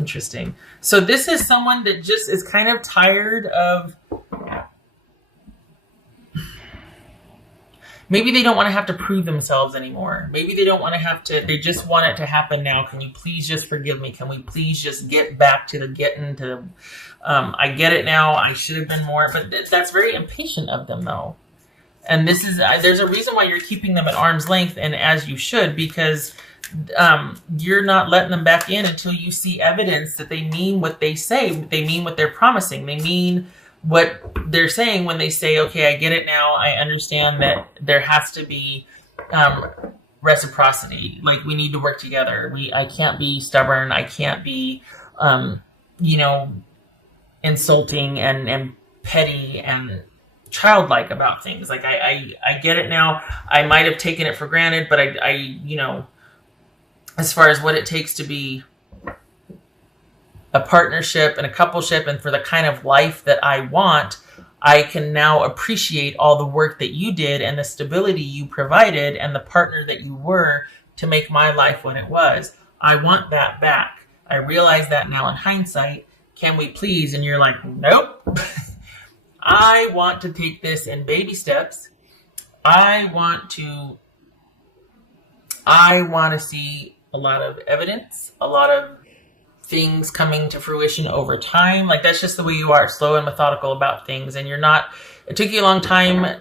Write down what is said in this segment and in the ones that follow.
Interesting. So this is someone that just is kind of tired of, maybe they don't want to have to prove themselves anymore. Maybe they don't want to have to, they just want it to happen now. Can you please just forgive me? Can we please just get back to the getting to, I get it now. I should have been more, but that's very impatient of them though. And this is, there's a reason why you're keeping them at arm's length, and as you should, because you're not letting them back in until you see evidence that they mean what they say. They mean what they're promising. They mean what they're saying when they say, okay, I get it now. I understand that there has to be reciprocity. Like, we need to work together. I can't be stubborn. I can't be, insulting and petty and childlike about things. Like, I get it now. I might have taken it for granted, but I as far as what it takes to be a partnership and a coupleship and for the kind of life that I want, I can now appreciate all the work that you did and the stability you provided and the partner that you were to make my life what it was. I want that back. I realize that now in hindsight. Can we please? And you're like, nope. I want to take this in baby steps. I want to see a lot of evidence, a lot of things coming to fruition over time. Like, that's just the way you are, slow and methodical about things. And it took you a long time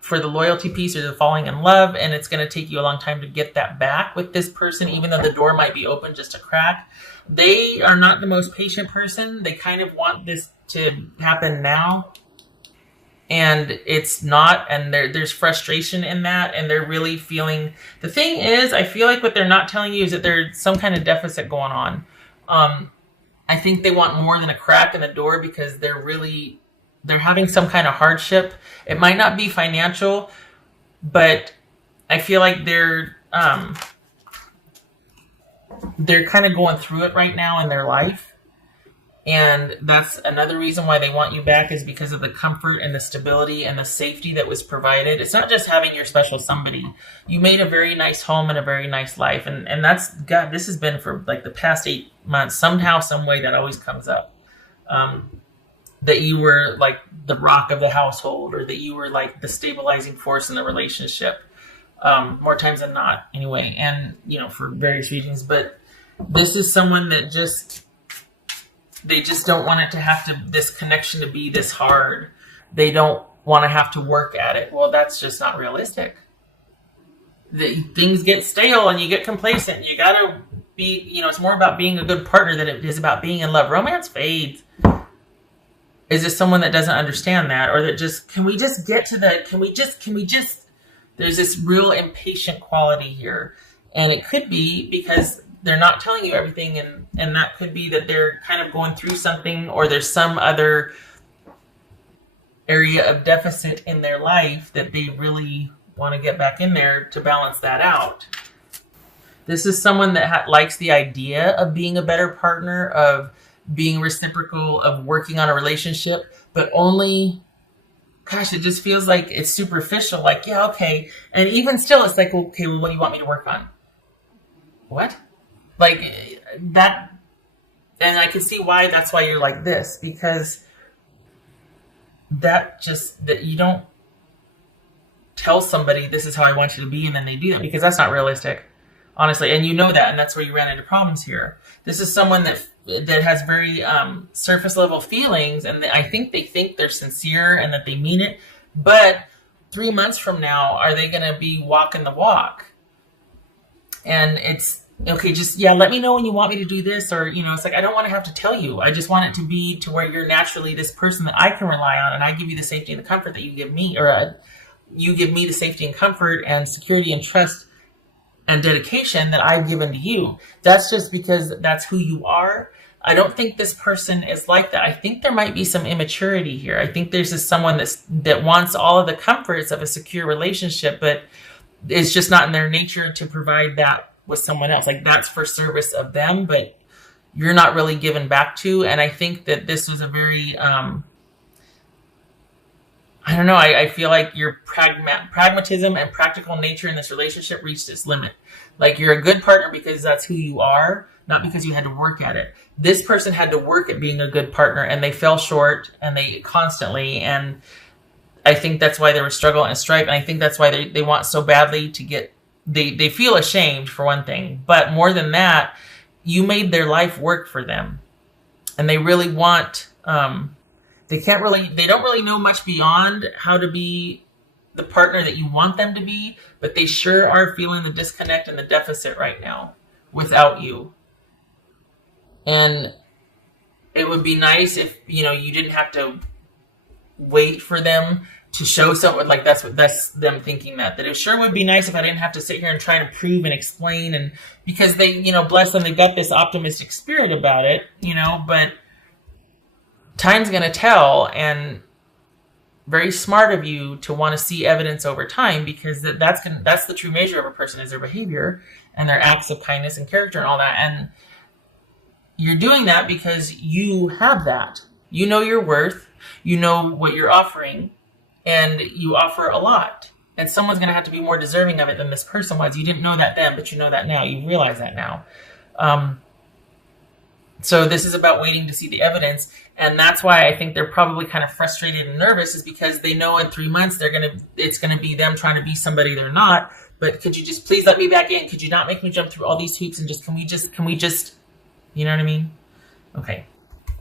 for the loyalty piece or the falling in love, and it's going to take you a long time to get that back with this person, even though the door might be open just a crack. They are not the most patient person. They kind of want this to happen now. And it's not, and there's frustration in that, and they're really feeling, the thing is, I feel like what they're not telling you is that there's some kind of deficit going on. I think they want more than a crack in the door because they're having some kind of hardship. It might not be financial, but I feel like they're kind of going through it right now in their life. And that's another reason why they want you back, is because of the comfort and the stability and the safety that was provided. It's not just having your special somebody. You made a very nice home and a very nice life. And that's, God, this has been for like the past 8 months. Somehow, some way that always comes up. That you were like the rock of the household, or that you were like the stabilizing force in the relationship. More times than not, anyway. And, for various reasons. But this is someone that they just don't want it to have this connection to be this hard. They don't want to have to work at it. Well, that's just not realistic. Things get stale and you get complacent. You got to be, it's more about being a good partner than it is about being in love. Romance fades. Is this someone that doesn't understand that, or that just, can we just, there's this real impatient quality here. And it could be because they're not telling you everything, and that could be that they're kind of going through something, or there's some other area of deficit in their life that they really want to get back in there to balance that out. This is someone that likes the idea of being a better partner, of being reciprocal, of working on a relationship, but only, gosh, it just feels like it's superficial. Like, yeah, okay. And even still, it's like, okay, well, what do you want me to work on? What? Like that, and I can see why that's why you're like this, because that you don't tell somebody this is how I want you to be, and then they do that, because that's not realistic, honestly. And you know that, and that's where you ran into problems here. This is someone that has very surface level feelings, and I think they think they're sincere and that they mean it. But 3 months from now, are they going to be walking the walk? And it's, okay, just, let me know when you want me to do this, or, it's like, I don't want to have to tell you. I just want it to be to where you're naturally this person that I can rely on, and I give you the safety and the comfort that you give me, or you give me the safety and comfort and security and trust and dedication that I've given to you. That's just because that's who you are. I don't think this person is like that. I think there might be some immaturity here. I think there's someone that wants all of the comforts of a secure relationship, but it's just not in their nature to provide that with someone else. Like, that's for service of them, but you're not really given back to. And I think that this was a very, I don't know, I feel like your pragmatism and practical nature in this relationship reached its limit. Like, you're a good partner because that's who you are, not because you had to work at it. This person had to work at being a good partner, and they fell short, and they constantly, and I think that's why they were struggling and strife, and I think that's why they want so badly to get, they feel ashamed for one thing, but more than that, you made their life work for them, and they really want, they don't really know much beyond how to be the partner that you want them to be, but they sure are feeling the disconnect and the deficit right now without you. And it would be nice if, you didn't have to wait for them to show something, like that's them thinking that it sure would be nice if I didn't have to sit here and try and prove and explain, and because they, bless them, they've got this optimistic spirit about it, but time's going to tell, and very smart of you to want to see evidence over time, because that's the true measure of a person, is their behavior and their acts of kindness and character and all that. And you're doing that because you have that. You know your worth, you know what you're offering, and you offer a lot. And someone's going to have to be more deserving of it than this person was. You didn't know that then, but you know that now. You realize that now. So this is about waiting to see the evidence. And that's why I think they're probably kind of frustrated and nervous, is because they know in 3 months it's going to be them trying to be somebody they're not. But could you just please let me back in? Could you not make me jump through all these hoops, and can we just, you know what I mean? Okay.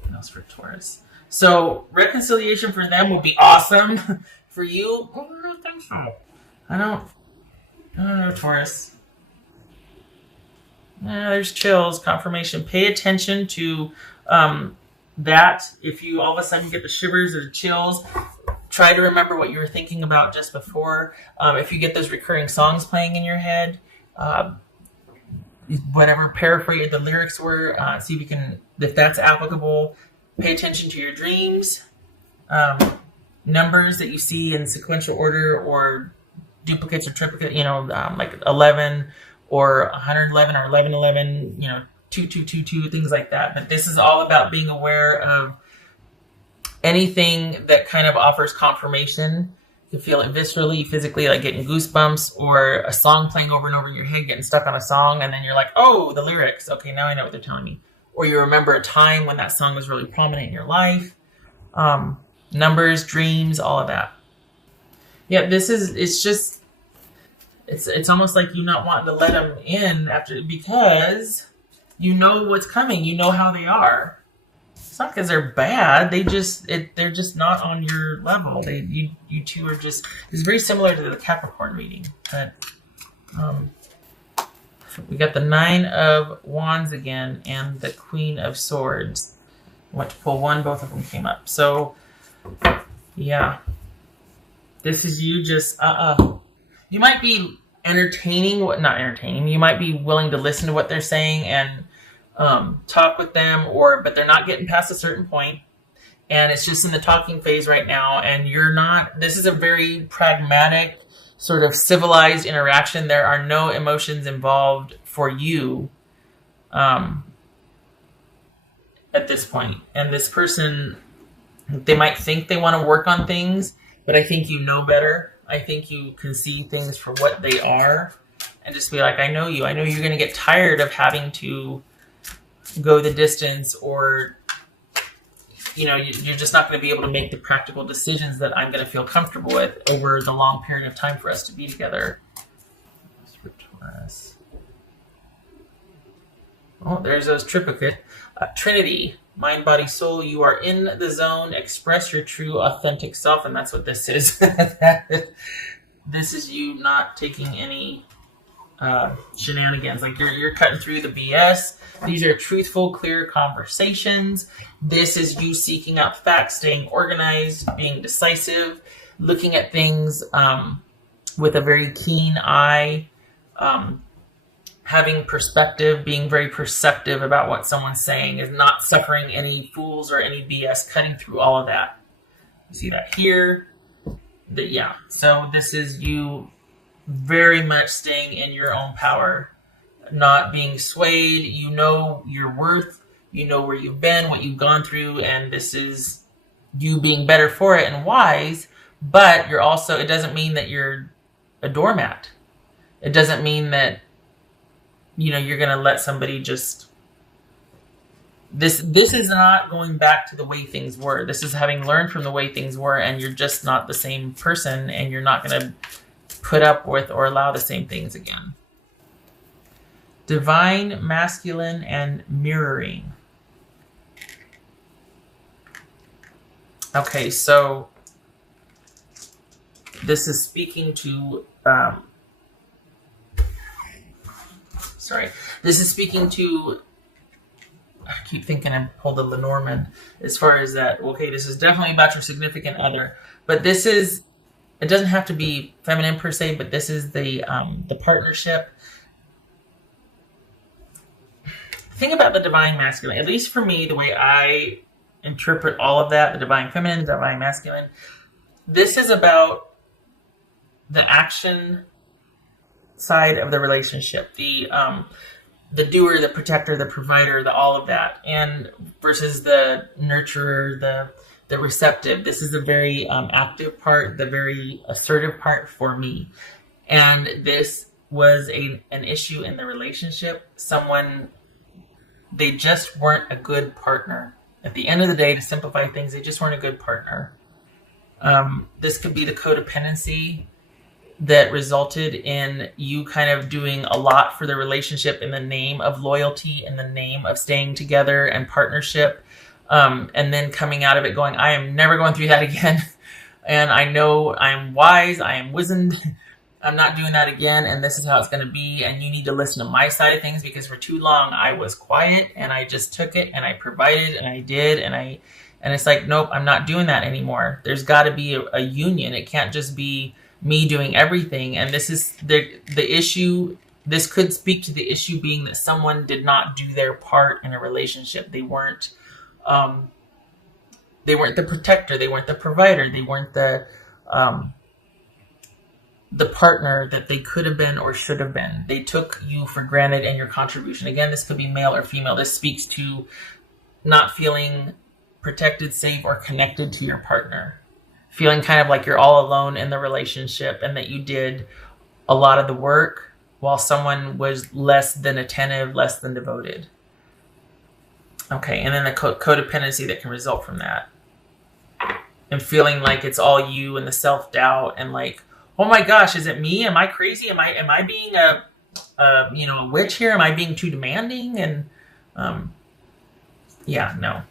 What else for Taurus? So reconciliation for them would be awesome. For you, I don't think so. I don't know, Taurus. There's chills, confirmation. Pay attention to that. If you all of a sudden get the shivers or the chills, try to remember what you were thinking about just before. If you get those recurring songs playing in your head, whatever paraphrase the lyrics were, see if that's applicable. Pay attention to your dreams, numbers that you see in sequential order or duplicates or triplicates, like 11 or 111 or 1111, 2222, things like that. But this is all about being aware of anything that kind of offers confirmation. You feel it viscerally, physically, like getting goosebumps, or a song playing over and over in your head, getting stuck on a song, and then you're like, oh, the lyrics. Okay, now I know what they're telling me. Or you remember a time when that song was really prominent in your life. Numbers, dreams, all of that. Yeah, it's almost like you not wanting to let them in because you know what's coming. You know how they are. It's not because they're bad. They're just not on your level. You two are just. It's very similar to the Capricorn reading. But we got the 9 of Wands again and the Queen of Swords. I went to pull one. Both of them came up. So yeah, this is you just You might be not entertaining. You might be willing to listen to what they're saying and talk with them, but they're not getting past a certain point, and it's just in the talking phase right now. And you're not. This is a very pragmatic, sort of civilized interaction. There are no emotions involved for you at this point. And this person, they might think they want to work on things, but I think you know better. I think you can see things for what they are and just be like, I know you. I know you're going to get tired of having to go the distance, or, you're just not going to be able to make the practical decisions that I'm going to feel comfortable with over the long period of time for us to be together. For Taurus. Oh, there's those triplicate. Trinity. Mind, body, soul, you are in the zone. Express your true, authentic self, and that's what this is. This is you not taking any shenanigans. Like you're cutting through the BS. These are truthful, clear conversations. This is you seeking out facts, staying organized, being decisive, looking at things with a very keen eye. Having perspective, being very perceptive about what someone's saying, is not suffering any fools or any BS, cutting through all of that. You see that here? So this is you very much staying in your own power, not being swayed. You know your worth, you know where you've been, what you've gone through, and this is you being better for it and wise, but you're also, it doesn't mean that you're a doormat. It doesn't mean that you're going to let somebody just This is not going back to the way things were. This is having learned from the way things were, and you're just not the same person, and you're not going to put up with or allow the same things again. Divine, masculine, and mirroring. Okay, so this is speaking to, this is speaking to, I keep thinking I pulled a Lenormand as far as that. Okay, this is definitely about your significant other, but this is, it doesn't have to be feminine per se, but this is the partnership. Think about the divine masculine, at least for me, the way I interpret all of that, the divine feminine, the divine masculine. This is about the action side of the relationship, the doer, the protector, the provider, the all of that, and versus the nurturer, the receptive. This is the very active part, the very assertive part for me. And this was an issue in the relationship. Someone, they just weren't a good partner. At the end of the day, to simplify things, they just weren't a good partner. This could be the codependency that resulted in you kind of doing a lot for the relationship in the name of loyalty, in the name of staying together and partnership, and then coming out of it going, I am never going through that again. And I know I'm wise, I am wizened, I'm not doing that again, and this is how it's going to be, and you need to listen to my side of things, because for too long I was quiet and I just took it and I provided and I did and it's like, nope, I'm not doing that anymore. There's got to be a union. It can't just be me doing everything. And this is the issue. This could speak to the issue being that someone did not do their part in a relationship. They weren't the protector, they weren't the provider, they weren't the partner that they could have been or should have been. They took you for granted and your contribution. Again, this could be male or female. This speaks to not feeling protected, safe, or connected to your partner. Feeling kind of like you're all alone in the relationship and that you did a lot of the work while someone was less than attentive, less than devoted. Okay, and then the codependency that can result from that. And feeling like it's all you and the self-doubt and like, oh my gosh, is it me? Am I crazy? Am I being a witch here? Am I being too demanding? And no.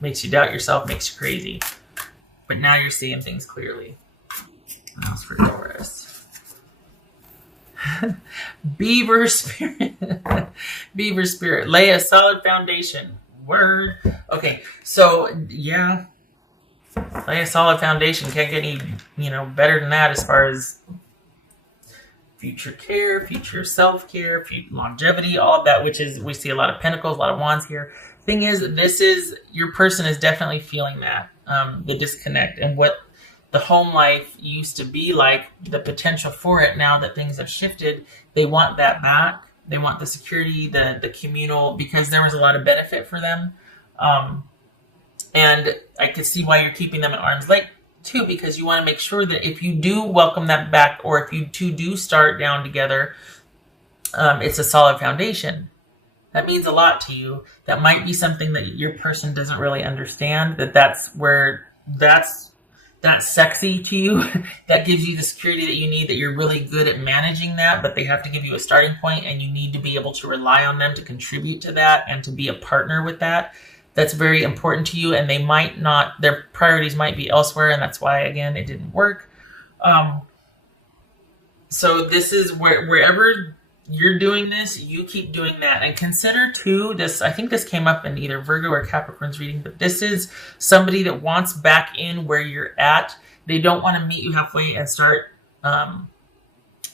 Makes you doubt yourself, makes you crazy. But now you're seeing things clearly. What else for Taurus? Beaver spirit. Beaver spirit. Lay a solid foundation. Word. Okay, so yeah. Lay a solid foundation. Can't get any, better than that as far as future care, future self-care, future longevity, all of that, which is, we see a lot of pentacles, a lot of wands here. Thing is, your person is definitely feeling that, the disconnect and what the home life used to be like, the potential for it. Now that things have shifted, they want that back. They want the security, the communal, because there was a lot of benefit for them. And I could see why you're keeping them at arm's length too, because you want to make sure that if you do welcome that back, or if you two do start down together, it's a solid foundation. That means a lot to you. That might be something that your person doesn't really understand, that's sexy to you. That gives you the security that you need, that you're really good at managing that, but they have to give you a starting point, and you need to be able to rely on them to contribute to that and to be a partner with that. That's very important to you, and they might not, their priorities might be elsewhere, and that's why, again, it didn't work. So this is wherever you're doing this, you keep doing that. And consider too, this, I think this came up in either Virgo or Capricorn's reading, but this is somebody that wants back in where you're at. They don't want to meet you halfway and start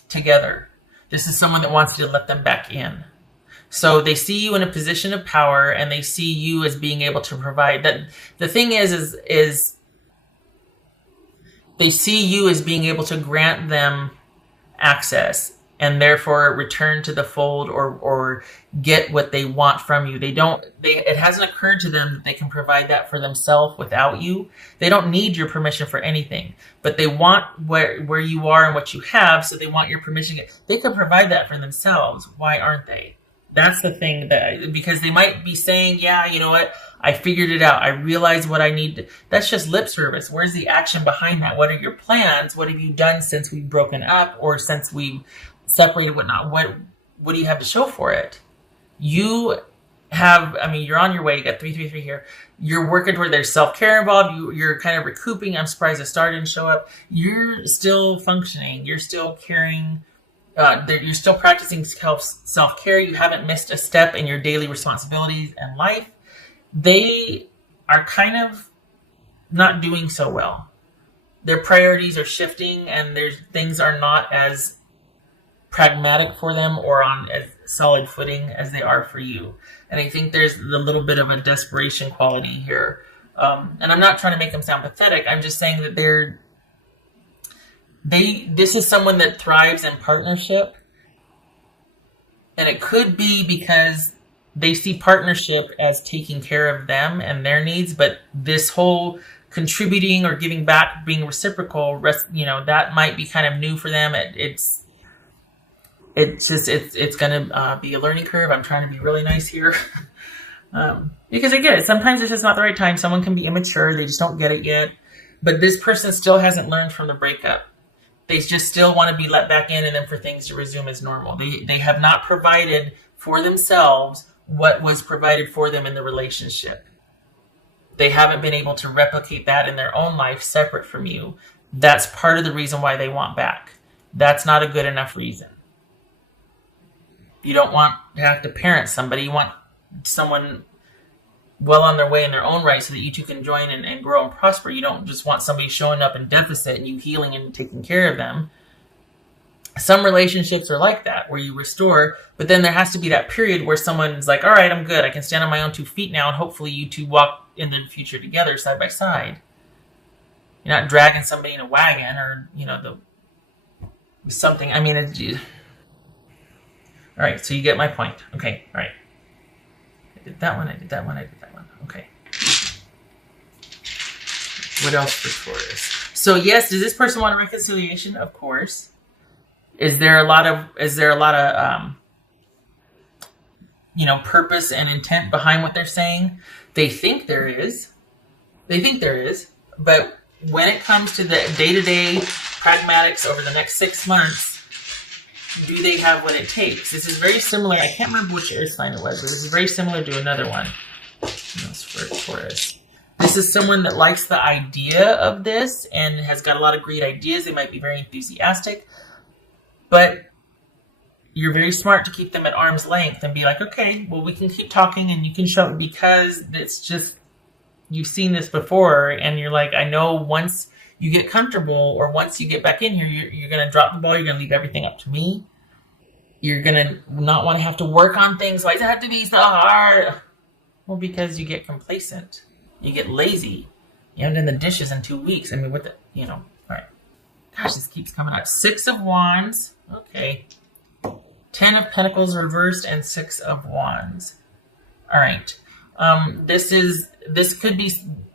together. This is someone that wants you to let them back in. So they see you in a position of power, and they see you as being able to provide. That the thing is they see you as being able to grant them access, and therefore return to the fold or get what they want from you. It hasn't occurred to them that they can provide that for themselves without you. They don't need your permission for anything, but they want where you are and what you have, so they want your permission. They can provide that for themselves. Why aren't they? That's the thing because they might be saying, yeah, you know what? I figured it out. I realized what I need. That's just lip service. Where's the action behind that? What are your plans? What have you done since we've broken up or since we've separated, whatnot? What do you have to show for it? You have, I mean, you're on your way. You got 333 here. You're working toward there's self-care involved. You're kind of recouping. I'm surprised the star didn't show up. You're still functioning. You're still caring. You're still practicing self-care. You haven't missed a step in your daily responsibilities and life. They are kind of not doing so well. Their priorities are shifting and things are not as pragmatic for them or on as solid footing as they are for you. And I think there's a little bit of a desperation quality here. And I'm not trying to make them sound pathetic. I'm just saying that this is someone that thrives in partnership. And it could be because they see partnership as taking care of them and their needs, but this whole contributing or giving back, being reciprocal, that might be kind of new for them. It's going to be a learning curve. I'm trying to be really nice here. Because I get it. Sometimes it's just not the right time. Someone can be immature. They just don't get it yet. But this person still hasn't learned from the breakup. They just still want to be let back in and then for things to resume as normal. They have not provided for themselves what was provided for them in the relationship. They haven't been able to replicate that in their own life separate from you. That's part of the reason why they want back. That's not a good enough reason. You don't want to have to parent somebody. You want someone well on their way in their own right so that you two can join and grow and prosper. You don't just want somebody showing up in deficit and you healing and taking care of them. Some relationships are like that, where you restore, but then there has to be that period where someone's like, all right, I'm good. I can stand on my own 2 feet now, and hopefully you two walk into the future together side by side. You're not dragging somebody in a wagon or, something. I mean, all right, so you get my point. Okay, all right. I did that one. Okay. What else for Taurus? So yes, does this person want a reconciliation? Of course. Is there a lot of purpose and intent behind what they're saying? They think there is. But when it comes to the day-to-day pragmatics over the next 6 months, do they have what it takes? This is very similar. I can't remember which air sign it was, but this is very similar to another one. That's for Taurus. This is someone that likes the idea of this and has got a lot of great ideas. They might be very enthusiastic. But you're very smart to keep them at arm's length and be like, okay, well, we can keep talking and you can show it because it's just, you've seen this before. And you're like, I know once you get comfortable or once you get back in here, you're going to drop the ball. You're going to leave everything up to me. You're going to not want to have to work on things. Why does it have to be so hard? Well, because you get complacent. You get lazy. You haven't done the dishes in 2 weeks. I mean, all right. Gosh, this keeps coming up. 6 of Wands. Okay. 10 of Pentacles reversed and 6 of Wands. All right. This could be,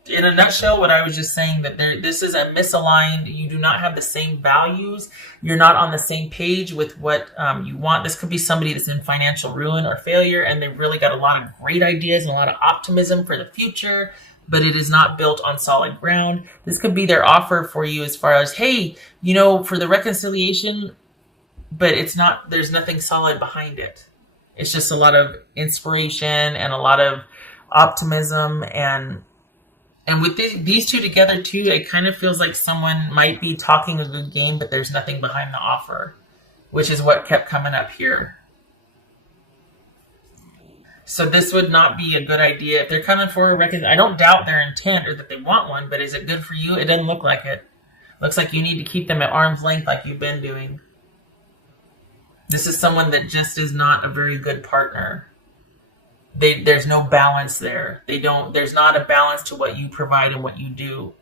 in a nutshell, what I was just saying, that this is a misaligned. You do not have the same values. You're not on the same page with what you want. This could be somebody that's in financial ruin or failure, and they've really got a lot of great ideas and a lot of optimism for the future, but it is not built on solid ground. This could be their offer for you as far as, hey, for the reconciliation, but there's nothing solid behind it. It's just a lot of inspiration and a lot of optimism. And with these two together too, it kind of feels like someone might be talking a good game, but there's nothing behind the offer, which is what kept coming up here. So this would not be a good idea. If they're coming for a reconciliation, I don't doubt their intent or that they want one, but is it good for you? It doesn't look like it. Looks like you need to keep them at arm's length like you've been doing. This is someone that just is not a very good partner. There's no balance there. There's not a balance to what you provide and what you do.